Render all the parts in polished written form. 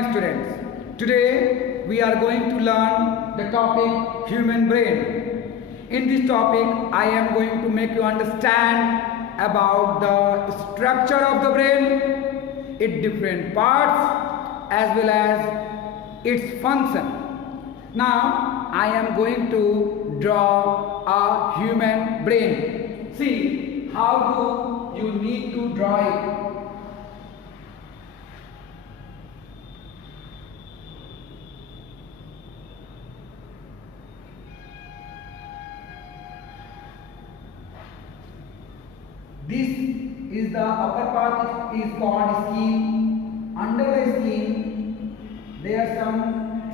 Students, today we are going to learn the topic human brain. In this topic, I am going to make you understand about the structure of the brain, its different parts, as well as its function. Now, I am going to draw a human brain. See, how do you need to draw it? This is the upper part is called skin. Under the skin, there are some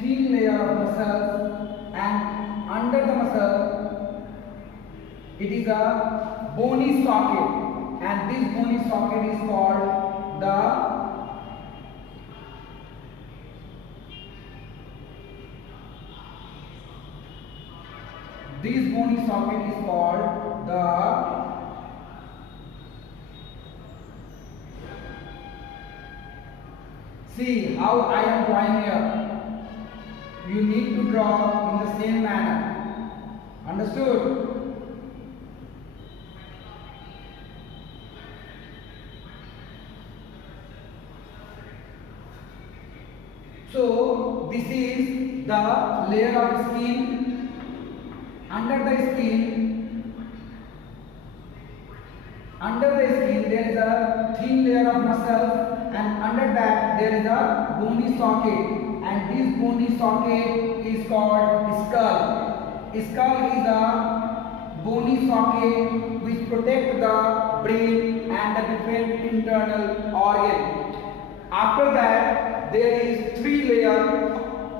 thin layer of muscles, and under the muscle, it is a bony socket, and this bony socket is called the See how I am drawing here. You need to draw in the same manner. Understood? So this is the layer of skin. Under the skin there is a thin layer of muscle, and under that there is a bony socket, and this bony socket is called skull. Skull is a bony socket which protects the brain and the different internal organs. After that, there is three layers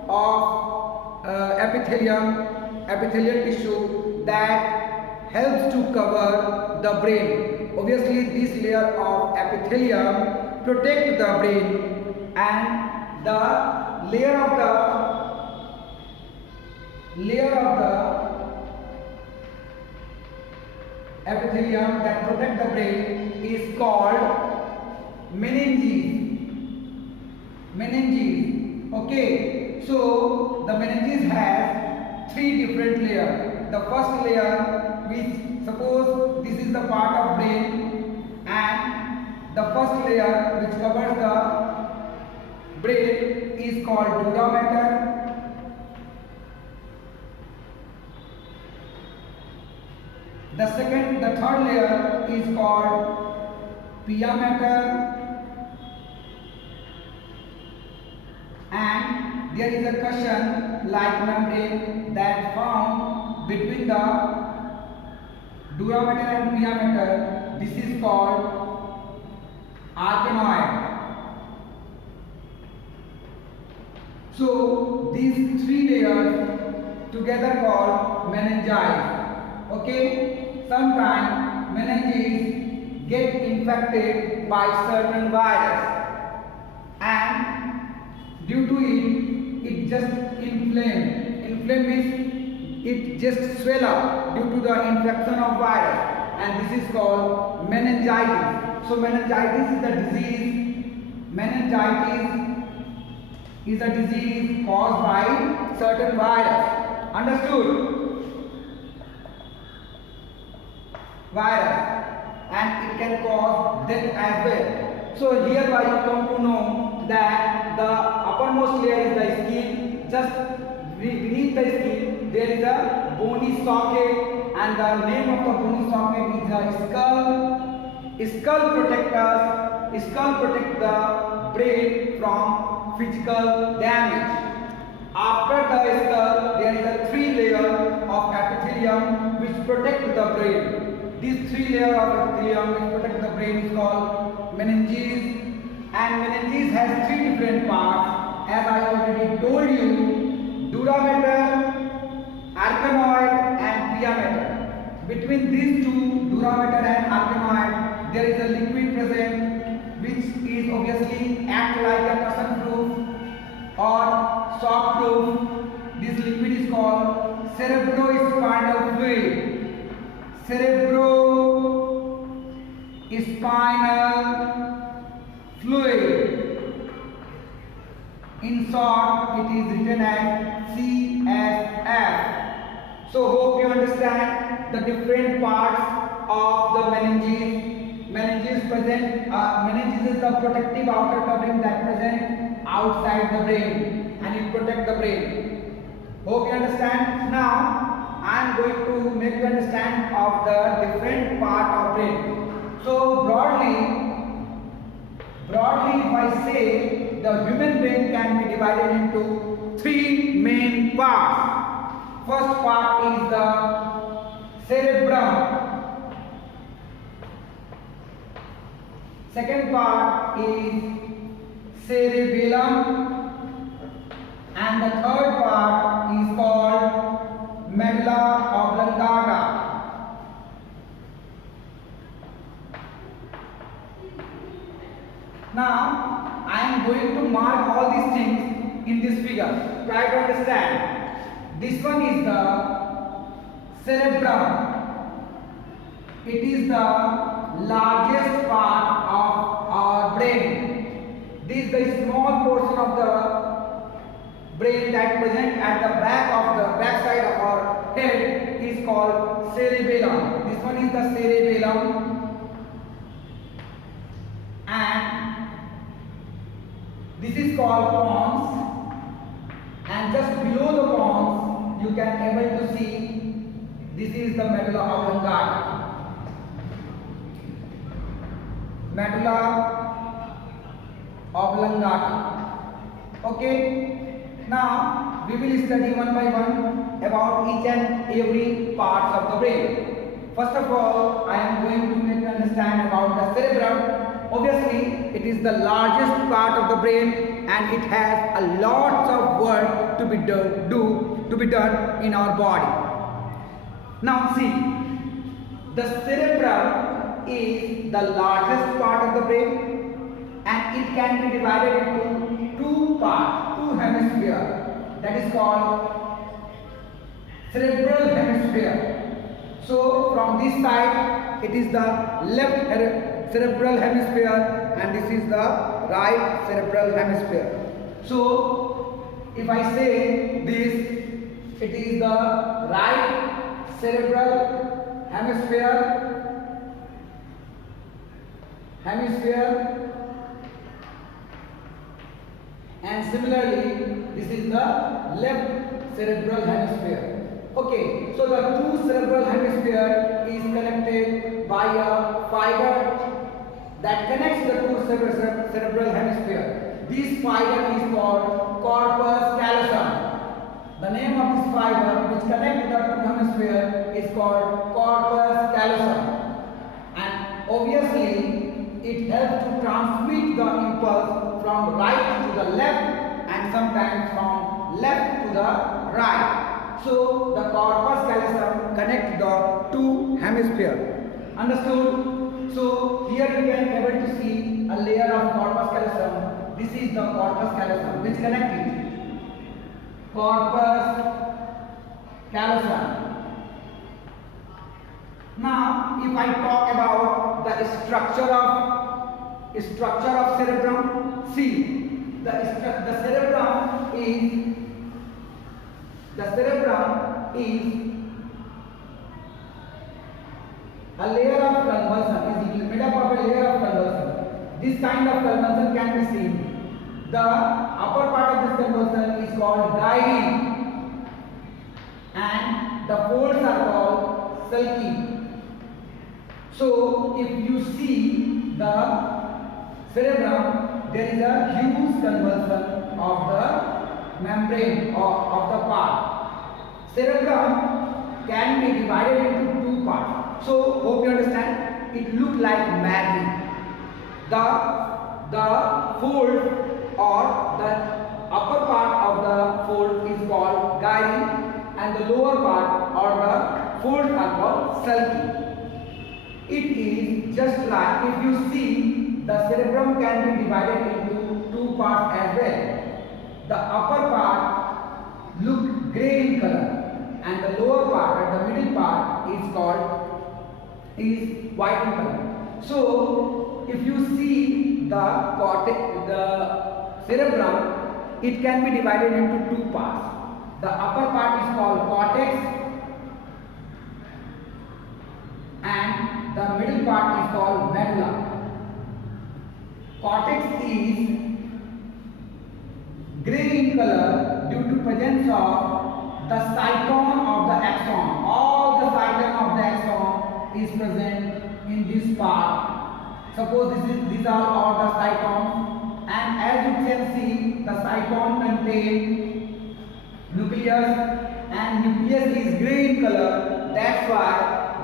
of epithelial tissue that helps to cover the brain. Obviously, this layer of epithelium protect the brain, and the layer of the epithelium that protect the brain is called meninges. Okay, so the meninges has three different layers. The first layer, which suppose this is the part of brain, and the first layer which covers the brain is called dura mater. The third layer is called pia mater, and there is a cushion-like membrane that found between the dura mater and pia mater. This is called arachnoid. So these three layers together called meninges. Okay, sometimes meninges get infected by certain virus, and due to it just inflame. Inflame means it just swell up due to the infection of virus, and this is called meningitis. So meningitis is a disease. Meningitis is a disease caused by certain virus. Understood? Virus, and it can cause death as well. So hereby you come to know that the uppermost layer is the skin. Just beneath the skin there is a bony socket, and the name of the bony socket is the skull. Skull protects us. Skull protects the brain from physical damage. After the skull there is a three layer of epithelium which protect the brain. These three layers of epithelium which protect the brain is called meninges, and meninges has three different parts. As I already told you, dura mater, arachnoid, and pia mater. Between these two, dura mater and arachnoid, there is a liquid present which is obviously act like a cushion proof or shock proof. This liquid is called cerebrospinal fluid. Cerebrospinal fluid. In short, it is written as CSF. So hope you understand the different parts of the meninges. Meninges present. Meninges is the protective outer covering that present outside the brain, and it protect the brain. Hope you understand. Now I am going to make you understand of the different part of brain. So broadly, if I say the human brain can be divided into three main parts. First part is the cerebrum. Second part is cerebellum, and the third part is called medulla oblongata. Now I am going to mark all these things in this figure. Try to understand. This one is the cerebrum. It is the largest part of our brain. This is the small portion of the brain that present at the back side of our head is called cerebellum. This one is the cerebellum, and this is called pons, and just below the pons you can able to see this is the medulla oblongata. Medulla oblongata. Okay. Now we will study one by one about each and every parts of the brain. First of all, I am going to make you understand about the cerebrum. Obviously, it is the largest part of the brain, and it has a lot of work to be done in our body. Now see, the cerebrum is the largest part of the brain, and it can be divided into two parts, two hemispheres. That is called cerebral hemisphere. So from this side, it is the left cerebral hemisphere, and this is the right cerebral hemisphere. So if I say this, it is the right cerebral hemisphere, and similarly this is the left cerebral hemisphere. Okay, so the two cerebral hemisphere is connected by a fiber that connects the two cerebral hemisphere. This fiber is called corpus callosum. The name of this fiber which connects the two hemisphere is called corpus callosum, and obviously it helps to transmit the impulse from right to the left and sometimes from left to the right. So the corpus callosum connects the two hemispheres. Understood? So here you can able to see a layer of corpus callosum. This is the corpus callosum which connects it. Corpus callosum. Now, if I talk about the structure of cerebrum, see the cerebrum is a layer of convulsion, is made up of a layer of convulsion. This kind of convulsion can be seen. The upper part of this convulsion is called gyre, and the folds are called sulci. So if you see the cerebrum, there is a huge convulsion of the membrane or of the part. Cerebrum can be divided into two parts. So hope you understand. It looks like magnet. The fold or the upper part of the fold is called gyre, and the lower part or the folds are called sulci. It is just like, if you see, the cerebrum can be divided into two parts as well. The upper part look grey in color, and the lower part or the middle part is white in color. So if you see the cerebrum, it can be divided into two parts. The upper part is called cortex and the middle part is called medulla. Cortex is grey in color due to presence of the cyton of the axon. All the cyton of the axon is present in this part. Suppose these are all the cytons, and as you can see, the cyton contain nucleus, and nucleus is grey in color. That's why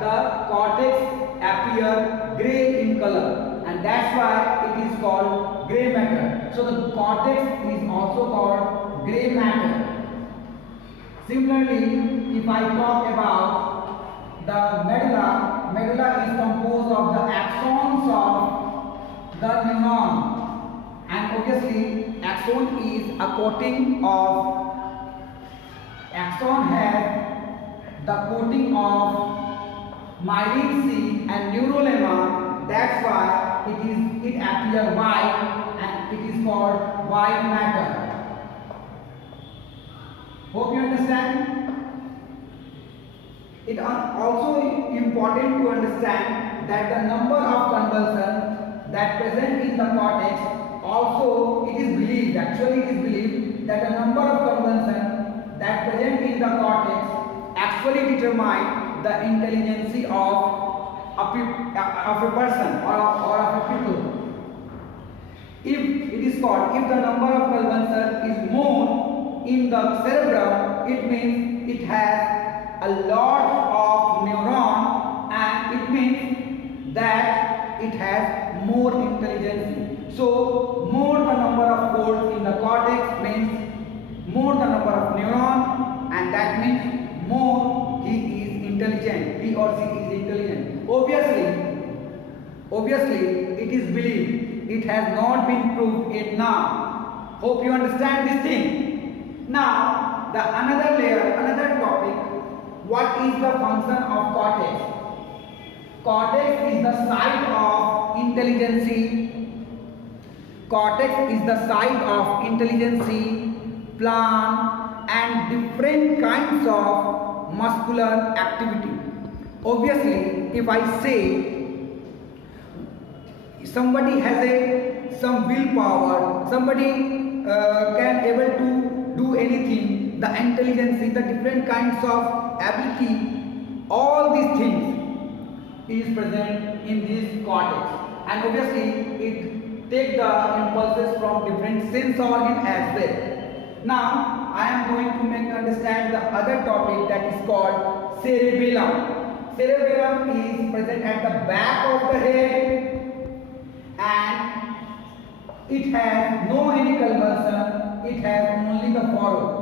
the cortex appear grey in color, and that's why it is called grey matter. So the cortex is also called grey matter. Similarly, if I talk about the medulla, medulla is composed of the axons of the neuron, and obviously axon is a coating of, axon has the coating of myelin sheath and neurolemma. That's why it appears white, and it is called white matter. Hope you understand. It is also important to understand that the number of convulsions that present in the cortex, also it is believed, actually it is believed that the number of convulsions that present in the cortex actually determine the intelligence of a person or of a people. If it is called, if the number of convulsions is more in the cerebrum, it means it has a lot of neuron, and it means that it has more intelligence. So more the number of folds in the cortex means more the number of neuron, and that means more he is intelligent, he or she is intelligent. Obviously it is believed, it has not been proved yet now. Hope you understand this thing. Now the another layer, another topic, what is the function of cortex? Cortex is the site of intelligence. Cortex is the site of intelligence, plan and different kinds of muscular activity. Obviously, if I say somebody has some willpower, somebody can able to do anything, the intelligence, the different kinds of ability, all these things is present in this cortex, and obviously it take the impulses from different sense organ as well. Now I am going to make you understand the other topic, that is called cerebellum. Cerebellum is present at the back of the head, and it has no any convulsion, it has only the furrow.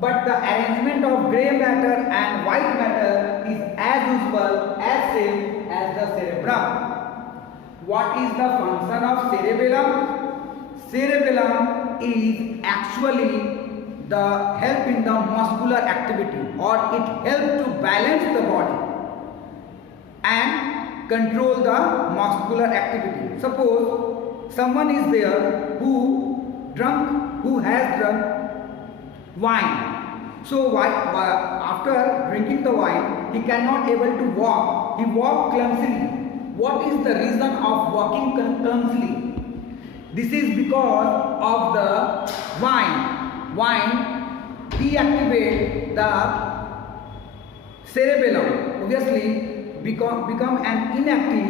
But the arrangement of grey matter and white matter is as usual, as same as the cerebrum. What is the function of cerebellum? Cerebellum is actually the help in the muscular activity, or it helps to balance the body and control the muscular activity. Suppose someone is there who has drunk wine. So after drinking the wine, he cannot able to walk. He walks clumsily. What is the reason of walking clumsily? This is because of the wine. Wine deactivates the cerebellum. Obviously, become an inactive.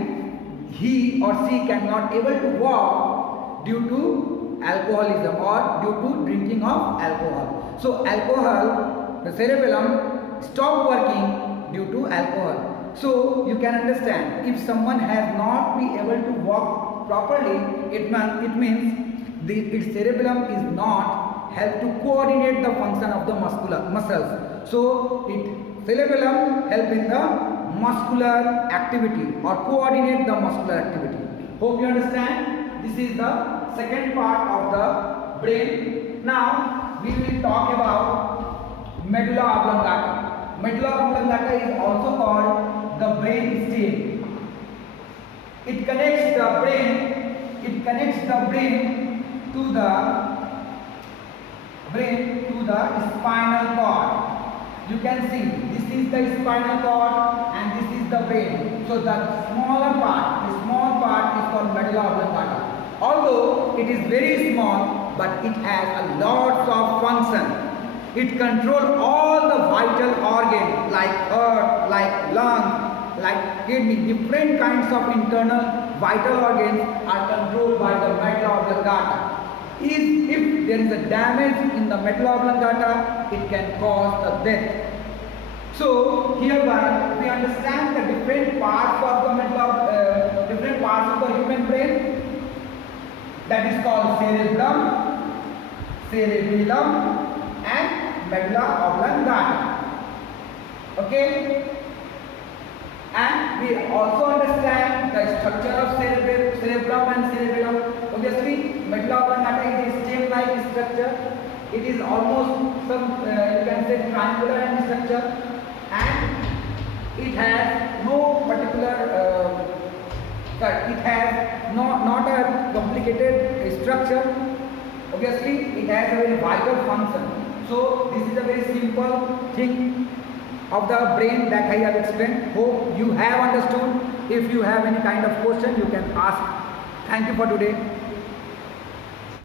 He or she cannot able to walk due to alcoholism or due to drinking of alcohol. So alcohol, the cerebellum stop working due to alcohol. So you can understand, if someone has not been able to walk properly, it means its cerebellum is not help to coordinate the function of the muscles. So cerebellum help in the muscular activity or coordinate the muscular activity. Hope you understand. This is the second part of the brain. Now we will talk about medulla oblongata. Medulla oblongata is also called the brain stem. It connects the brain to the brain to the spinal cord. You can see this is the spinal cord and this is the brain. So the smaller part, the small part is called medulla oblongata. Although it is very small, but it has a lot of function. It controls all the vital organs like heart, like lungs, like kidney. Different kinds of internal vital organs are controlled by the medulla oblongata. If there is a damage in the medulla oblongata, it can cause the death. So hereby we understand the different parts of the different parts of the human brain. That is called cerebrum, cerebellum, and medulla oblongata. Okay. And we also understand the structure of cerebrum and cerebellum. Obviously, medulla oblongata is a stem-like structure. It is almost you can say triangular in structure, and it has no particular. It has not a complicated structure. Obviously, it has a very vital function. So this is a very simple thing of the brain that I have explained. Hope you have understood. If you have any kind of question, you can ask. Thank you for today.